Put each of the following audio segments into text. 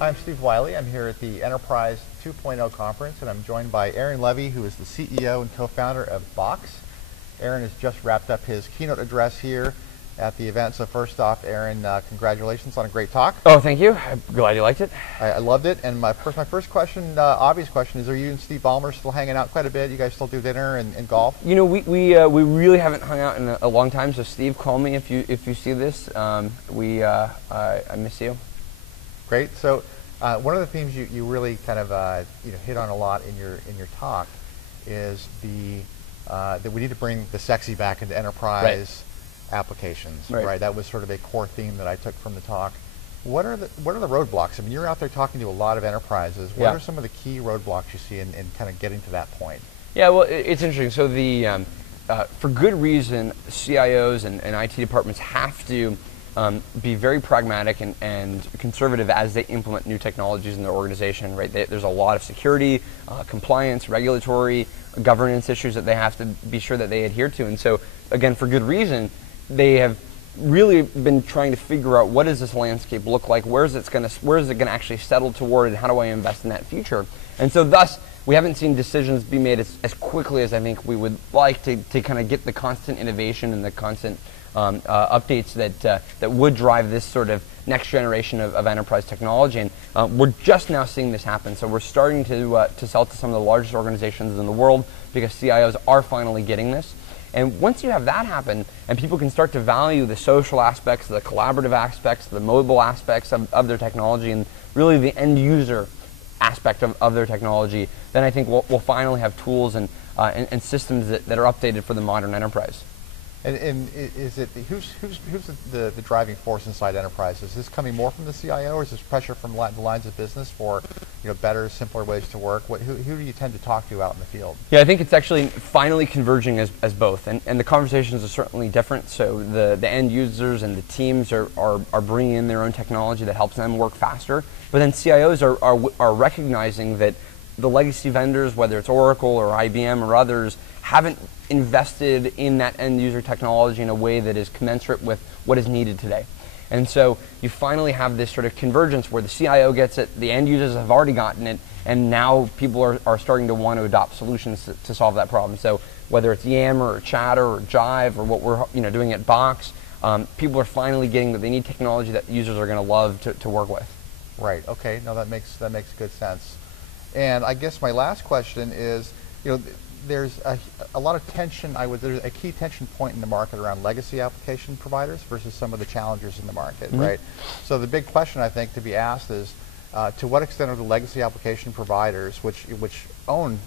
I'm Steve Wylie. I'm here at the Enterprise 2.0 conference, and I'm joined by Aaron Levie, who is the CEO and co-founder of Box. Aaron has just wrapped up his keynote address here at the event. So first off, Aaron, congratulations on a great talk. Oh, thank you. I'm glad you liked it. I loved it. And my first question, obvious question, is: are you and Steve Ballmer still hanging out quite a bit? You guys still do dinner and golf? You know, we really haven't hung out in a long time. So Steve, call me if you see this. I miss you. Great. So one of the themes you really kind of hit on a lot in your talk is that we need to bring the sexy back into enterprise applications. Right. That was sort of a core theme that I took from the talk. What are the roadblocks? I mean, you're out there talking to a lot of enterprises. What are some of the key roadblocks you see in kind of getting to that point? Yeah, well, it's interesting. So the for good reason, CIOs and IT departments have to be very pragmatic and conservative as they implement new technologies in their organization, right? There's a lot of security, compliance, regulatory, governance issues that they have to be sure that they adhere to. And so, again, for good reason, they have really been trying to figure out what does this landscape look like, where is it going to actually settle toward, and how do I invest in that future? And so thus, we haven't seen decisions be made as quickly as I think we would like to kind of get the constant innovation and the constant updates that would drive this sort of next generation of enterprise technology. And we're just now seeing this happen. So we're starting to sell to some of the largest organizations in the world because CIOs are finally getting this. And once you have that happen, and people can start to value the social aspects, the collaborative aspects, the mobile aspects of their technology, and really the end user aspect of their technology, then I think we'll finally have tools and systems that are updated for the modern enterprise. And is it who's the driving force inside enterprise? Is this coming more from the CIO, or is this pressure from the lines of business for better, simpler ways to work? Who do you tend to talk to out in the field? Yeah, I think it's actually finally converging as both, and the conversations are certainly different. So the end users and the teams are bringing in their own technology that helps them work faster. But then CIOs are recognizing that the legacy vendors, whether it's Oracle or IBM or others, haven't invested in that end user technology in a way that is commensurate with what is needed today. And so you finally have this sort of convergence where the CIO gets it, the end users have already gotten it, and now people are starting to want to adopt solutions to solve that problem. So whether it's Yammer or Chatter or Jive or what we're doing at Box, people are finally getting that they need technology that users are going to love to work with. Right. Okay. No, that makes good sense. And I guess my last question is, there's a lot of tension. There's a key tension point in the market around legacy application providers versus some of the challengers in the market, right? So the big question I think to be asked is, to what extent are the legacy application providers, which own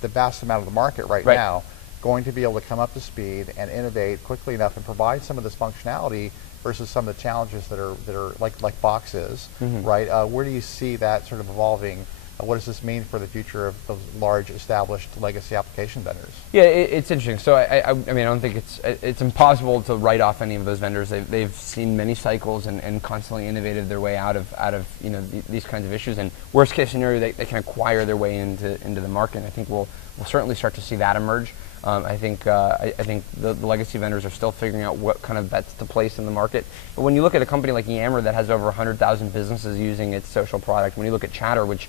the vast amount of the market right now, going to be able to come up to speed and innovate quickly enough and provide some of this functionality versus some of the challenges that are like Box is, right? Where do you see that sort of evolving? What does this mean for the future of those large, established legacy application vendors? Yeah, it's interesting. So I mean, I don't think it's impossible to write off any of those vendors. They've seen many cycles and constantly innovated their way out of these kinds of issues. And worst case scenario, they can acquire their way into the market. And I think we'll certainly start to see that emerge. I think the legacy vendors are still figuring out what kind of bets to place in the market. But when you look at a company like Yammer that has over 100,000 businesses using its social product, when you look at Chatter, which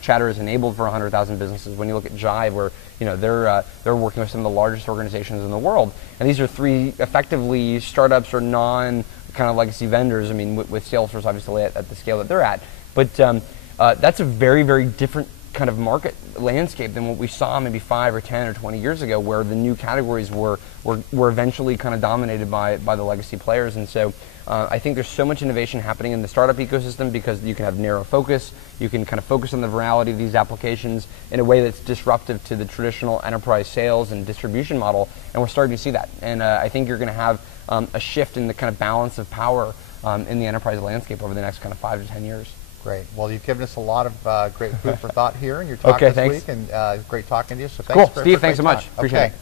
Chatter is enabled for 100,000 businesses. When you look at Jive, where they're working with some of the largest organizations in the world, and these are three effectively startups or non kind of legacy vendors. I mean, with Salesforce obviously at the scale that they're at, but that's a very, very different kind of market landscape than what we saw maybe 5 or 10 or 20 years ago, where the new categories were eventually kind of dominated by the legacy players. And so I think there's so much innovation happening in the startup ecosystem because you can have narrow focus, you can kind of focus on the virality of these applications in a way that's disruptive to the traditional enterprise sales and distribution model, and we're starting to see that. And I think you're going to have a shift in the kind of balance of power in the enterprise landscape over the next kind of 5 to 10 years. Great. Well, you've given us a lot of great food for thought here in your talk this week, and great talking to you. So thanks Steve, thanks so much. Appreciate it.